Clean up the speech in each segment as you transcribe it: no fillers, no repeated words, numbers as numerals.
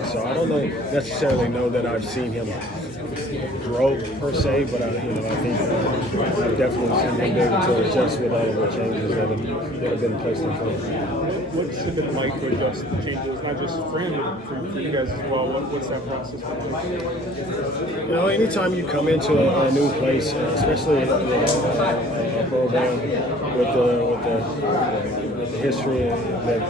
next. So I don't necessarily know that I've seen him grow per se, but I think I've definitely seen him be able to adjust with all of the changes that have been placed in front of him. What's it been like to adjust the changes, not just for him, but for you guys as well? What's that process been like? Anytime you come into a new place, especially a program with the history that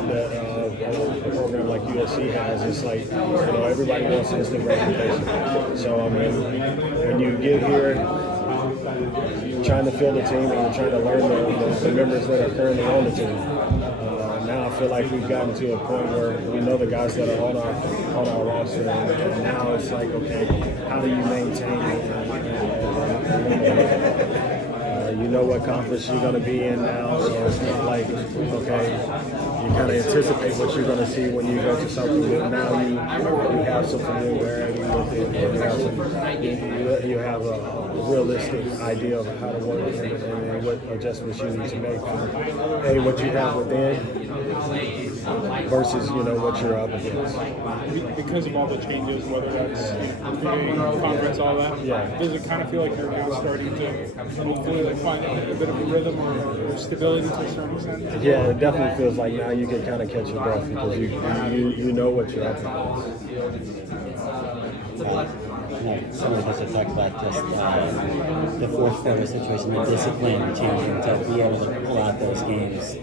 a program like USC has, it's like everybody wants instant gratification. So when you get here, you're trying to fill the team and you're trying to learn the members that are currently on the team. Now I feel like we've gotten to a point where we know the guys that are on our roster, and now it's like, okay, how do you maintain you know what conference you're going to be in now, so it's not like, okay, you kind of anticipate what you're going to see when you go to something new. Now you have some familiarity with it, and you have a realistic idea of how to work and what adjustments you need to make from what you have within versus what you're up against. Because of all the changes, whether that's NBA, conference, all that, does it kind of feel like you're now starting to hopefully find a bit of a rhythm or stability to a certain extent? Yeah, it definitely feels like now you can kind of catch your breath because you know what you're up against. Some of us have talked about just the fourth quarter situation, the discipline changing to be able to pull out those games.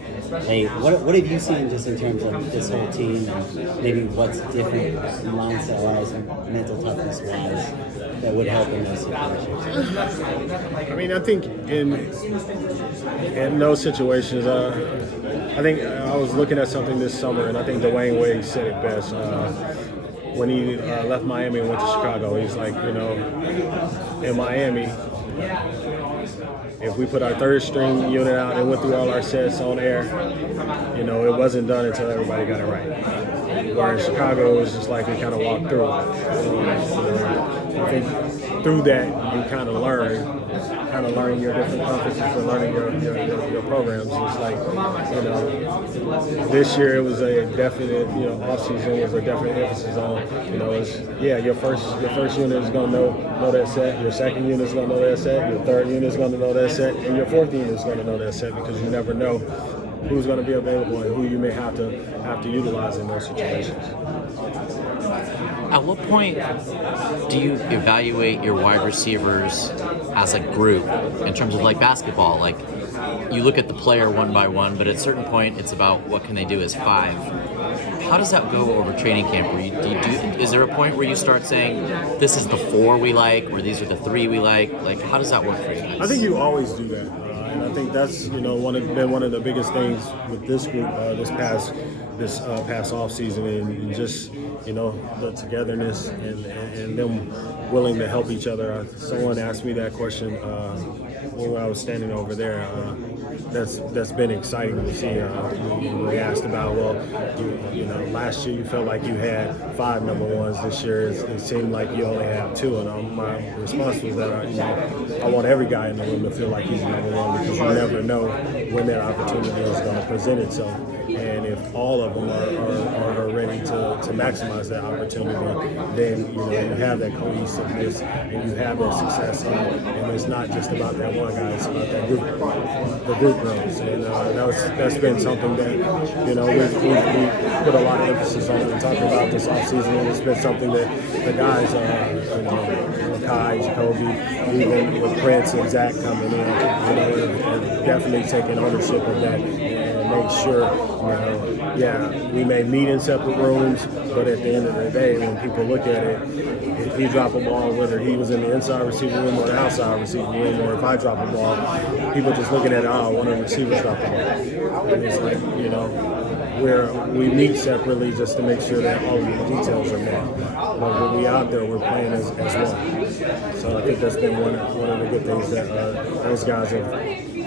Hey, what have you seen just in terms of this whole team and maybe what's different mindset-wise and mental toughness-wise that would help in those situations? I mean, I think in those situations, I think I was looking at something this summer, and I think Dwayne Wade said it best. When he left Miami and went to Chicago, he's like, in Miami, if we put our third string unit out and went through all our sets on air, it wasn't done until everybody got it right. Where in Chicago, it was just like we kind of walked through. I think through that, you kind of learn your different conferences and learning your programs. It's like, this year it was a definite, off season was a definite emphasis on, your first unit is going to know that set, your second unit is going to know that set, your third unit is going to know that set, and your fourth unit is going to know that set because you never know who's going to be available and who you may have to utilize in those situations. At what point do you evaluate your wide receivers as a group in terms of like basketball? Like you look at the player one by one, but at a certain point it's about what can they do as five. How does that go over training camp? Is there a point where you start saying this is the four we like or these are the three we like? Like how does that work for you guys? I think you always do that. And I think that's been one of the biggest things with this group this past off season, and just the togetherness and them willing to help each other. Someone asked me that question when I was standing over there. That's been exciting to see. We asked about, last year you felt like you had 5 number ones. This year it seemed like you only have 2. And my response was that I want every guy in the room to feel like he's number one because you never know when that opportunity is going to present itself. And if all of them are ready to maximize that opportunity, then you have that cohesiveness and you have that success. And it's not just about that one guy; it's about that group. The group grows, and that's been something that we put a lot of emphasis on and talking about this offseason. And it's been something that the guys, Kai, Kobi, even with Prince and Zach coming in, have definitely taken ownership of that. Make sure, we may meet in separate rooms, but at the end of the day, when people look at it, if he drop a ball, whether he was in the inside receiver room or the outside receiver room, or if I drop a ball, people just looking at it, one of the receivers dropped the ball. And it's like, we meet separately just to make sure that all of the details are met. But when we out there, we're playing as one. So I think that's been one of the good things that those guys have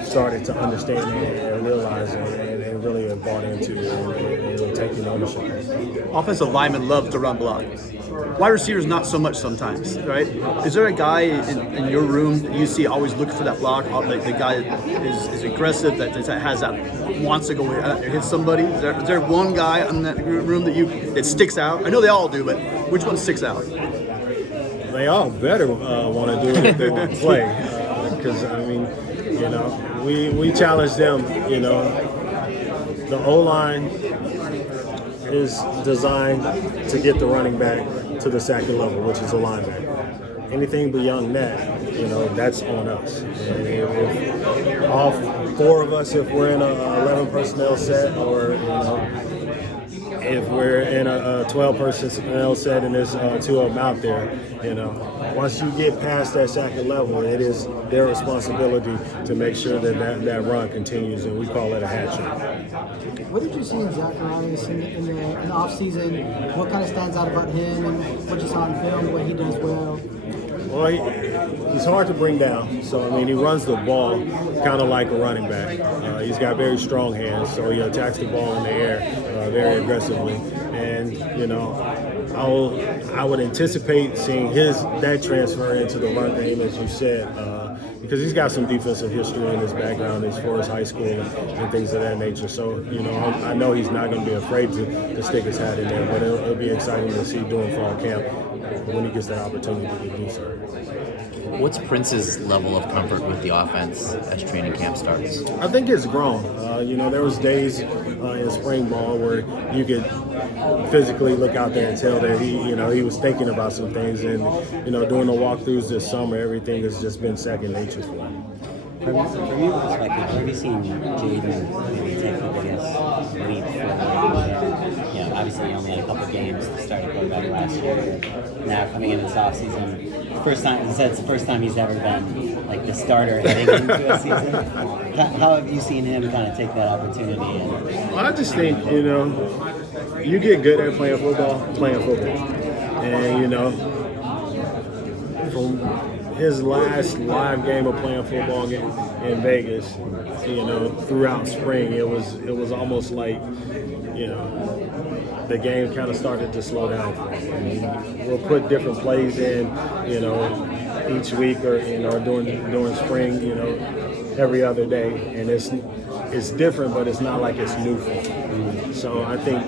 started to understand and realize and really have bought into and taking ownership. Offensive linemen love to run block. Wide receivers, not so much sometimes, right? Is there a guy in your room that you see always looking for that block? The guy that is aggressive, that has that wants to go hit somebody? Is there one guy in that room that sticks out? I know they all do, but which one sticks out? They all better want to do it if they want to play. Because, I mean, you know, we challenge them, you know. The O-line is designed to get the running back to the second level, which is a linebacker. Anything beyond that, you know, that's on us. And if all four of us, if we're in a 11 personnel set, or, you know, if we're in a 12 personnel set and there's two of them out there, you know, once you get past that second level, it is their responsibility to make sure that run continues, and we call it a hat trick. What did you see in Zacharias in the offseason? What kind of stands out about him and what you saw in film, what he does well? Well, he's hard to bring down. So, I mean, he runs the ball kind of like a running back. He's got very strong hands, so he attacks the ball in the air very aggressively. And, you know, I would anticipate seeing that transfer into the run game, as you said, because he's got some defensive history in his background as far as high school and things of that nature. So, you know, I know he's not going to be afraid to stick his hat in there, but it'll be exciting to see during fall camp when he gets that opportunity to do so. What's Prince's level of comfort with the offense as training camp starts? I think it's grown. You know, there was days in spring ball where you could physically look out there and tell that he was thinking about some things. And, you know, during the walkthroughs this summer, everything has just been second nature for him. From your perspective, have you seen Jaden maybe take the biggest leap forward? You know, obviously he only had a couple games to start a quarterback last year. Now coming in this offseason, first time he said it's the first time he's ever been like the starter heading into a season. How have you seen him kind of take that opportunity? Well, I just think, you know, you get good at playing football. And, you know, from his last live game of playing football in Vegas, you know, throughout spring, it was almost like, you know, the game kind of started to slow down for him. I mean, we'll put different plays in, you know, each week or, you know, during spring, you know, every other day, and it's different, but it's not like it's new for him. So I think,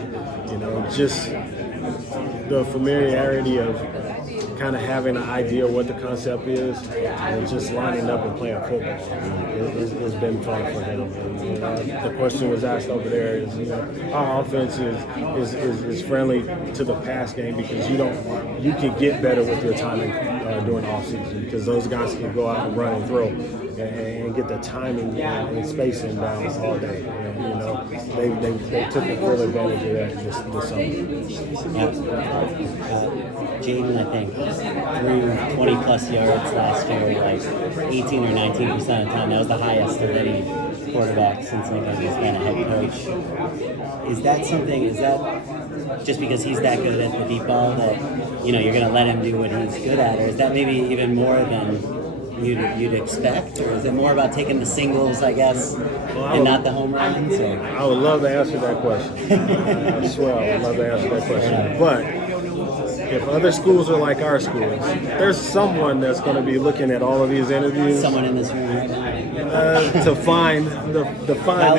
you know, just the familiarity of kind of having an idea what the concept is and just lining up and playing football has been fun for him. And, the question was asked over there is, you know, our offense is friendly to the pass game because you can get better with your timing during off season because those guys can go out and run and throw and get the timing and spacing down all day. And, you know, they took a full advantage of that this summer. Jaden, I think, threw 20 plus yards last year, like 18 or 19% of the time. That was the highest of any quarterback since Nicholas has been a head coach. Is that just because he's that good at the deep ball that, you know, you're going to let him do what he's good at? Or is that maybe even more than you'd expect? Or is it more about taking the singles, I guess, and not the home runs? Or? I would love to answer that question. I swear I would love to answer that question. But if other schools are like our schools, there's someone that's going to be looking at all of these interviews. Someone in this room right now. To find the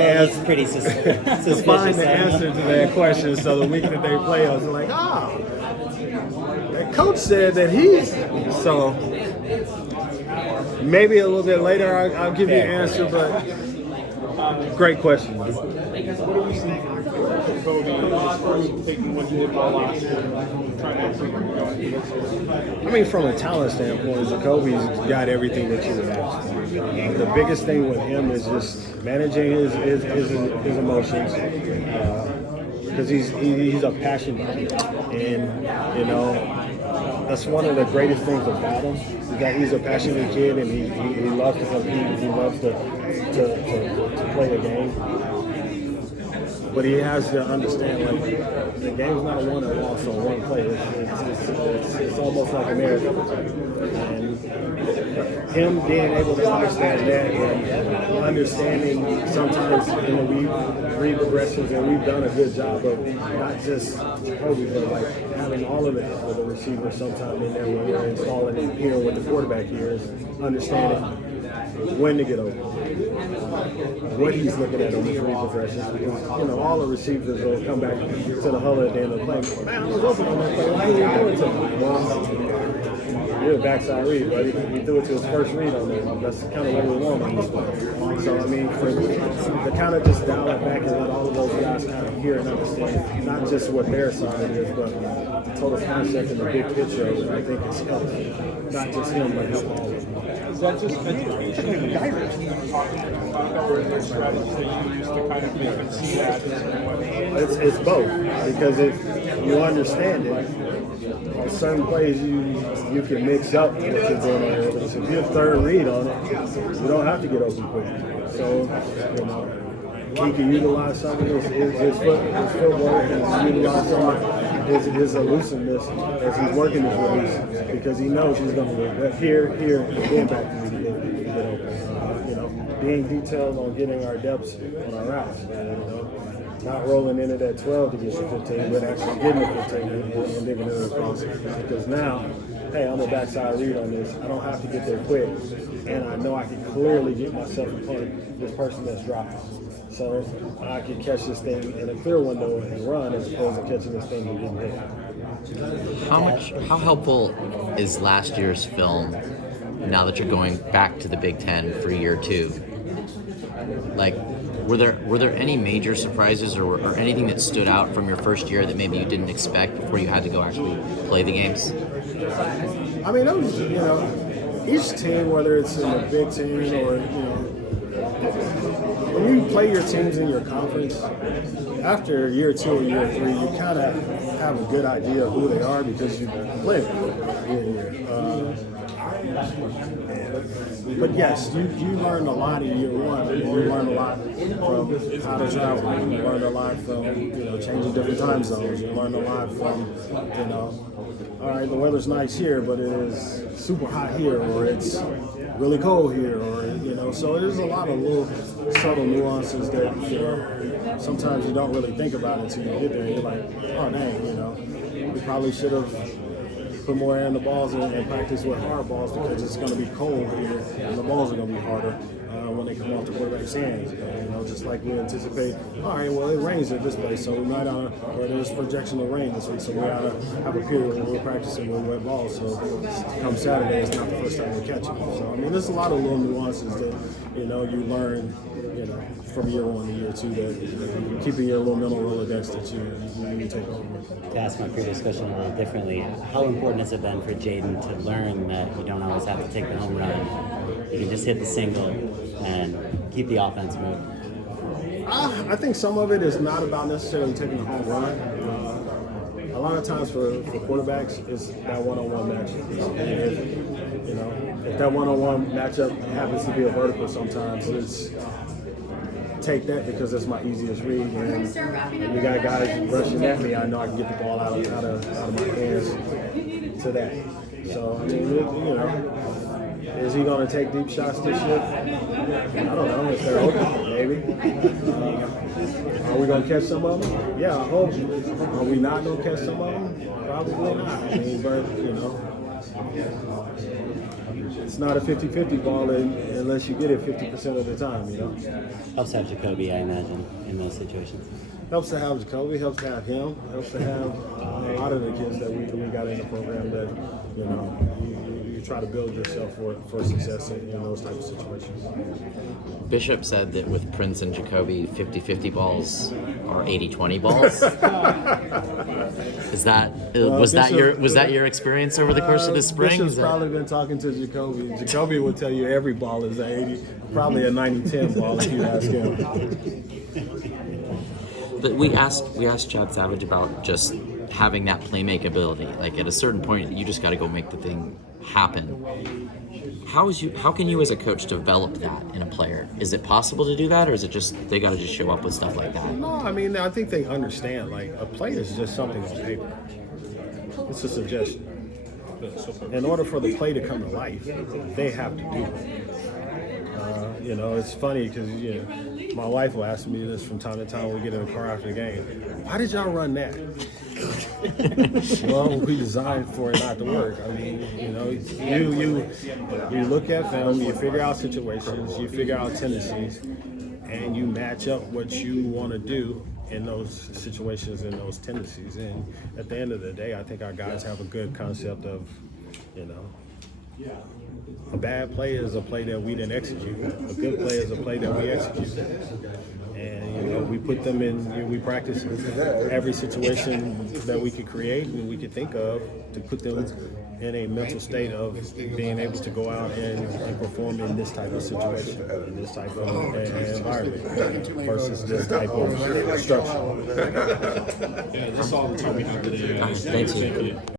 answer. Pretty suspicious. To find the answer to that question, so the week that they play us, like, that coach said that he's so. Maybe a little bit later I'll give you an answer, but great question. What have you seen from Kobi as far as taking what you did well last year and trying to improve what you're going to do? I mean, from a talent standpoint, Jacoby's got everything that you would ask. The biggest thing with him is just managing his emotions, because he's a passion kid, and you know that's one of the greatest things about him is that he's a passionate kid and he loves to compete. He loves to play the game. but he has to understand, like, the game's not a won or loss on one play. It's almost like a marathon. And him being able to understand that and understanding sometimes, you know, we read progressions and we've done a good job of not just Kobe, but like having all of the receivers sometime in there when we're installing it here with the quarterback here is understanding when to get over, what he's looking at on the three progressions, because, you know, all the receivers will come back to the huddle at the end of the play. Man, I was open on that play. Why didn't you do it to me? Well, you're a backside read, buddy. He threw it to his first read on there. That's kind of what we want on this play. So, I mean, to kind of just dial it back and let all of those guys kind of hear and understand not just what their side is, but the total concept and the big picture of it, I think it's helped. Not just him, but help all of them. Is that just education and guidance that you're talking about, or is there strategies that you use to kind of make them see that? It's both, because if you understand it, on certain plays you can mix up what you're doing on it. So if you're third read on it, you don't have to get open quick. So, you know, he can utilize some of his footwork and utilize some of his elusiveness as he's working his release, because he knows he's going to be here, and then back to me to get open. You know, being detailed on getting our depths on our routes. You know, not rolling into that 12 to get you 15, but actually getting the 15 and digging it across. Because now, hey, I'm a backside read on this. I don't have to get there quick, and I know I can clearly get myself in front of this person that's dropping. So I can catch this thing in a clear window and run, as opposed to catching this thing and getting hit. How helpful is last year's film now that you're going back to the Big Ten for year 2? Like, were there any major surprises or anything that stood out from your first year that maybe you didn't expect before you had to go actually play the games? I mean, it was, you know, each team, whether it's in the Big Ten or, you know, when you play your teams in your conference, after year 2 or year 3, you kind of have a good idea of who they are because you play them. But yes, you learn a lot in year 1. You learn a lot from how to travel. You learn a lot from, you know, changing different time zones. You learn a lot from, you know, all right, the weather's nice here, but it is super hot here, or it's really cold here, or, you know, so there's a lot of little subtle nuances that, you know, sometimes you don't really think about until you get there and you're like, oh dang, you know, we probably should have put more air in the balls and practice with hard balls, because it's going to be cold here and the balls are going to be harder when they come off the quarterback's hands. You know, just like we anticipate, all right, well, it rains at this place, so we might or there's projection of rain this week, so we ought to have a period where we're practicing with wet balls, so come Saturday, it's not the first time we catch it. So, I mean, there's a lot of little nuances that, you know, you learn, you know, from year 1 to year 2 that you're keeping your little mental Rolodex that you take over with. To ask my previous question a little differently, how important has it been for Jaden to learn that you don't always have to take the home run? You can just hit the single and keep the offense moving. I think some of it is not about necessarily taking a home run. A lot of times for quarterbacks, it's that one-on-one matchup. And if, you know, if that one-on-one matchup happens to be a vertical, sometimes it's take that because that's my easiest read. And you got guys rushing at me, I know I can get the ball out of my hands to that. So, I mean, you know, is he going to take deep shots this year? I don't know. If they're open, maybe. Are we going to catch some of them? Yeah, I hope. Are we not going to catch some of them? Probably not. I mean, but, you know, it's not a 50-50 ball unless you get it 50% of the time, you know. Helps to have Jacoby, I imagine, in those situations. Helps to have Jacoby, helps to have him, helps to have a lot of the kids that we got in the program that, you know, you try to build yourself for success in those types of situations. Bishop said that with Prince and Jacoby, 50-50 balls are 80-20 balls. Was that your experience over the course of the spring? Bishop's probably been talking to Jacoby. Jacoby will tell you every ball is an 80, probably a 90-10 ball if you ask him. But we asked Chad Savage about just having that playmaking ability. Like at a certain point, you just got to go make the thing happen. How can you as a coach develop that in a player? Is it possible to do that, or is it just they got to just show up with stuff like that? No, I mean, I think they understand. Like a play is just something on paper. It's a suggestion. In order for the play to come to life, they have to do it. You know, it's funny because my wife will ask me this from time to time when we get in the car after the game. Why did y'all run that? Well, we designed for it not to work. I mean, you look at film, you figure out situations, you figure out tendencies, and you match up what you want to do in those situations and those tendencies. And at the end of the day, I think our guys have a good concept of, a bad play is a play that we didn't execute. A good play is a play that we execute. And we put them in. We practice every situation that we could create and we could think of to put them in a mental state of being able to go out and perform in this type of situation, in this type of environment, versus this type of structure. Yeah, that's all the time we have today. Thank you.